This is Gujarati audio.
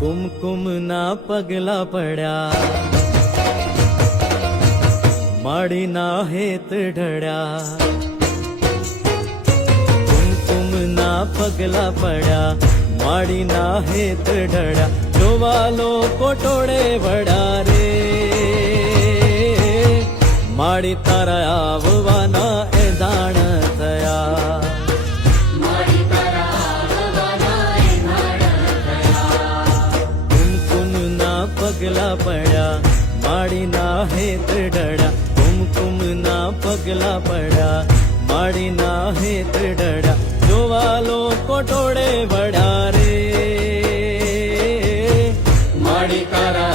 કુમકુમના પગલા પડ્યા, માડીના હેત ઢળ્યા. કુમકુમના પગલા પડ્યા, માડીના હેત ઢળ્યા. જોવા લોકો ટોળે વળ્યા રે, માડી તારા આવવાના એ જાણ થયા. પગલા પડ્યા, માડીના હેત ઢળ્યા. કુમકુમના પગલા પડ્યા, માડીના હેત ઢળ્યા. જોવા લોકો ટોળે વળ્યા રે, માડી તારા